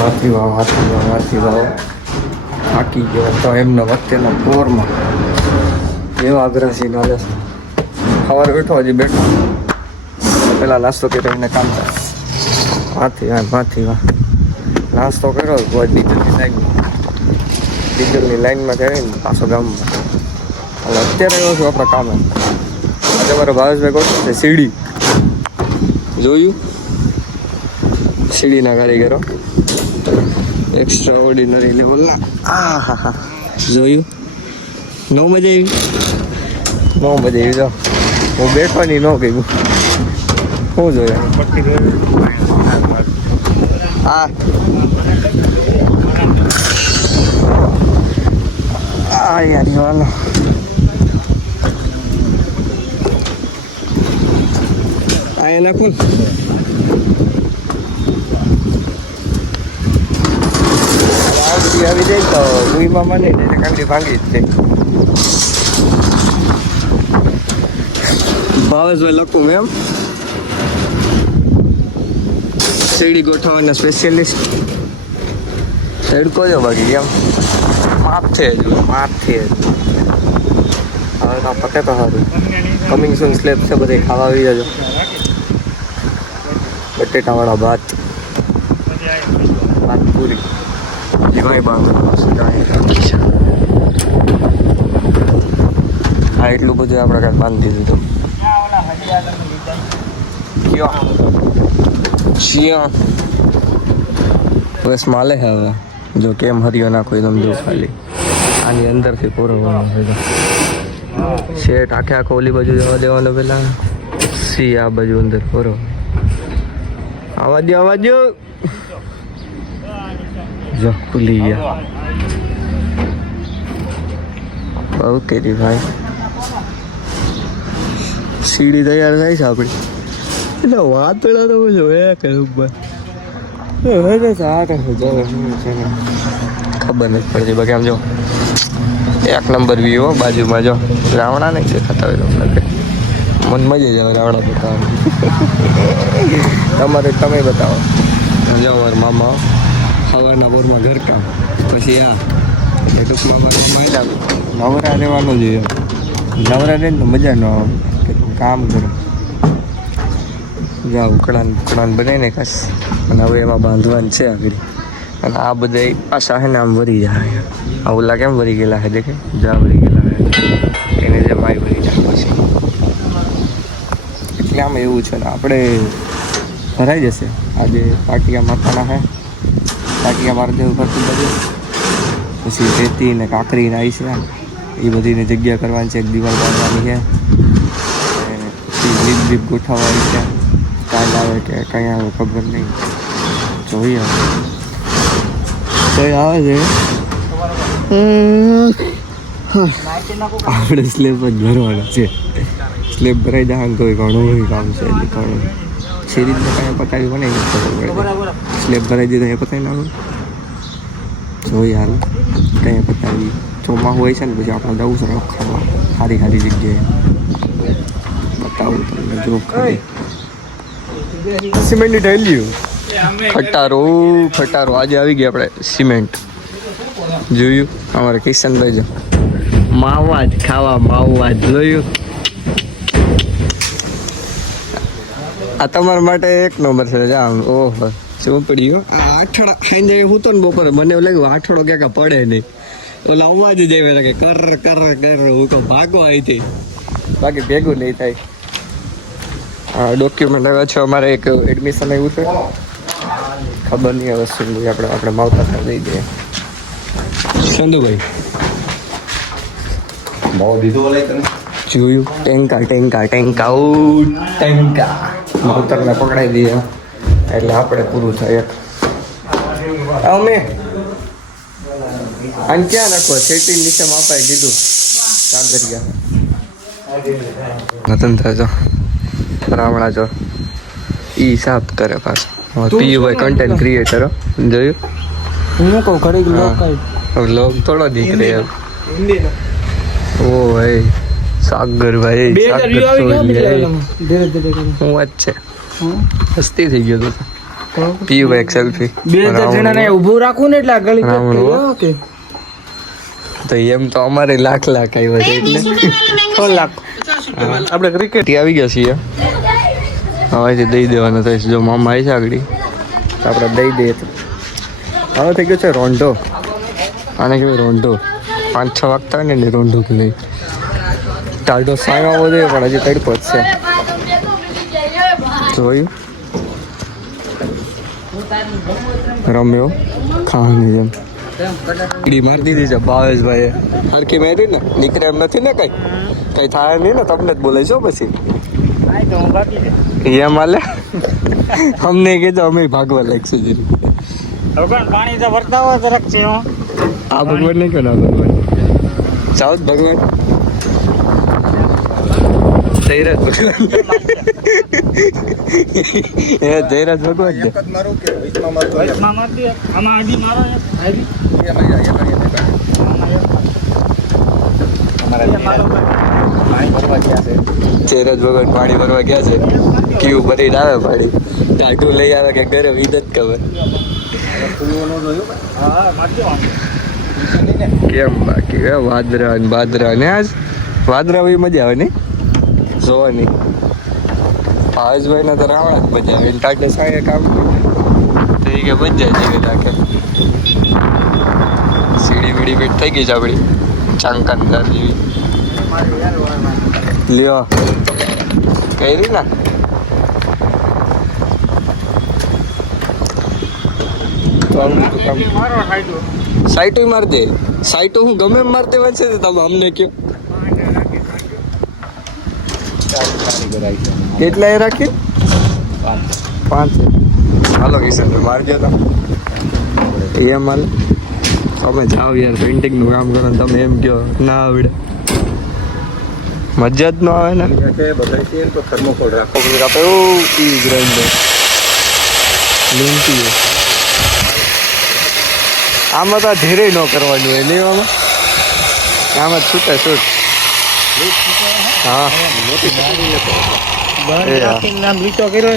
વાથી વાવ થાકી ગયો તો એમનો વખતેના પોરમાં એવા અગ્રસી નાલે છે. સવારે બેઠો હજી બેઠો પેલા નાસ્તો કર્યો એમને કામ થાય ભાથી વાહ નાસ્તો કર્યો ડીઝલની લાઈનમાં કરીને પાછો ગામમાં એટલે અત્યારે એવો છું આપણા કામે. આજે મારો ભાવેશભાઈ ગોઠવે છે સીડી જોયું સીડીના કારીગરો એક્સ્ટ્રા ઓર્ડિનરી લેવલના. હા જોયું નો મજા આવી જો હું બેઠવાની ન ગયું શું જોયું હા યાર વાલો આ એના કોણ આવી જાય તો ભૂઈમાં મને કાંડી ભાંગી જ છે. ભાવેશભાઈ લખું મેમ સીડી ગોઠવવાના સ્પેશિયલિસ્ટ હેડકો જો બાકી કેમ માથે હવે તો પકે તો સારું કમિંગ સૂન સ્લેબ છે બધે ખાવા આવી જજો. બટેટાવાળા ભાત પૂરી જીવાય હા એટલું બધું આપણે કાંઈ બાંધી દીધું. બસ માલે હે હવે જો કેમ હરિયો નાખો એકદમ જો ખાલી આની અંદરથી પૂરો શેઠ આખો ઓલી બાજુ જવા દેવાનો પેલા સી આ બાજુ અંદર પૂરો આવા દો જો ખુલી ગયા. ઓકે જી ભાઈ સીડી તૈયાર થાય છે આપણી એટલે વાત પેલા તો જોયા કરું ખબર નથી પડતી બાકી આમ જો એક નંબર વ્યૂ બાજુમાં જો રાવણા નહીં દેખાતા હોય તમને મન મજા જ આવે રાવણા બતાવવાનું. તમે બતાવો જો મારા મામા સવારના બોરમાં ઘરકામ પછી આ એટલે ટૂંકમાં મારા માયલા નવરા રહેવાનું જોઈએ. નવરા રહે ને તો મજા ન આવે કામ કરો જા ઉકળાન બનાવીને ખાસ અને હવે એમાં બાંધવાનું છે આગળ. અને આ બધા પાછા છે ને આમ વરી જાય આ ઓલા કેમ વરી ગયેલા છે દેખે જા વરી ગયેલા છે એને જે માય વરી જાય પછી એટલે આમ એવું છે ને આપણે ભરાઈ જશે. આજે પાટિયા મારવાના છે પાટિયા મારી દેવું પડતું બધું પછી રેતી ને કાંકરી ને આવી છે એ બધીની જગ્યા કરવાની છે. એક દિવાલ બાંધવાની છે પછી લીપ ગોઠવવાની છે. કાલ આવે કે કંઈ આવે ખબર નહીં જોઈએ કઈ આવે છે. આપણે સ્લેબ જ ભરવાના છે. સ્લેબ ભરાઈ જાય તો ઘણું કામ છે ઘણું છે રીતને કાંઈ પતાવી બને ખબર પડે. સ્લેબ ભરાઈ દીધો એ પતાવી નાખો જોઈએ હાલ કંઈ પતાવી ચોમાસું હોય છે ને પછી આપણે જવું છે રખાડવા સારી જગ્યાએ બતાવું તમને જો ખાલી સિમેન્ટની ઢેલ્યું ખટારો આજે આવી ગયા આપણે સિમેન્ટ જોયું અમારે કિશનભાઈ જો માવા જ ખાવા માવા જ જોયું. આ તમારા માટે એક નંબર છે જા ઓહો શું પડ્યું આ આઠડા ખાઈને હું તો ને બપોરે મને એવું લાગ્યું આઠડો ક્યાંક પડે નહીં ઓલા અવાજ જ આવે કે કર હું તો ભાગો આવી બાકી ભેગું નહીં થાય. ડોક્યુમેન્ટ હવે છે અમારે એક એડમિશન આવ્યું છે ખબર નહીં હવે શું આપણે માવતા દઈ દઈએ. સંધુભાઈ જોયું ટેન્કા માવતરને પકડાઈ દઈએ એટલે આપણે પૂરું થાય. અમે આને ક્યાં નાખો સેટી નીચે માપાઈ દીધું કાગરિયા નતન થાય રાવણા જો ઈ સાફ કરે પાછું પીયુભાઈ કન્ટેન્ટ ક્રિએટર જોયું હું કહું ઘડી લોગ થોડો દીકરે ઓ ભાઈ સાગરભાઈ હું વાત છે હસ્તી થઈ ગયો તો પીવું એક સેલ્ફી 2000 જણાને ઊભું રાખવું ને એટલે આગળ ઓકે તો એમ તો અમારે લાખ આવ્યો છે એટલે 6 લાખ આપણે ક્રિકેટ આવી ગયા છીએ હવેથી દઈ દેવાના થશે જો મામા આવી છે આગળ તો આપણે દઈ દઈએ તો હવે થઈ ગયો છે રોંઢો આને કહેવાય રોંઢો 5-6 વાગતા હોય ને રોંઢો કે નહીં ટાઢો સાંગ આવવો જોઈએ પણ હજી તડકો જ છે જોયું રમ્યો ખાવાની જેમ ઈડી મારી દીધી છે ભાવેશભાઈએ હરખી મેરી ને નીકળે એમ નથી ને કઈ થાય નહીં ને તમને જ બોલે છો પછી એમ હાલે અમને કીધું અમે ભાગવા લાગશે જરી પાણી તો વર્તાવો જરાક છે આ ભગવાન નહીં કે ના ભગવાન જાઓ ભગવાન જયરાજ ભગવાન એ જયરાજ ભગવાન છે જયરાજ ભગવાન પાણી ભરવા ગયા છે કેવું ભરીને આવે પાણી ટાટું લઈ આવે કે ઘરે વિદત ખબર કેમ બાકી વાદરા ને બાદરા ને આજ વાદરા બી મજા આવે નહીં જોવાની ભાવેશભાઈ ના તો રાવણા જ મજા આવે ટાટે સાંગે કામ તો એ કે મજા જેવી રાખે સીડી બીડી ફીટ થઈ ગઈ છે આપણી ચાંકંદર જેવી લ્યો કઈ રી ના સાઈટો માર દે સાઈટો હું ગમે એમ માર દેવા છે તમે અમને કયો કેટલા એ રાખી 5 હાલો કિશન મારજો તો એમ હાલ તમે જાઓ યાર પેઇન્ટિંગ નું કામ કરો તમે એમ કહો ના આવડે મજા જ ન આવે ને થર્મોકોલ રાખો ગ્રાઇન્ડર લીમતી આમાં તો ધીરે ન કરવાનું હોય નહીં આમાં છૂટે છૂટ હા નામ લીટો કર્યો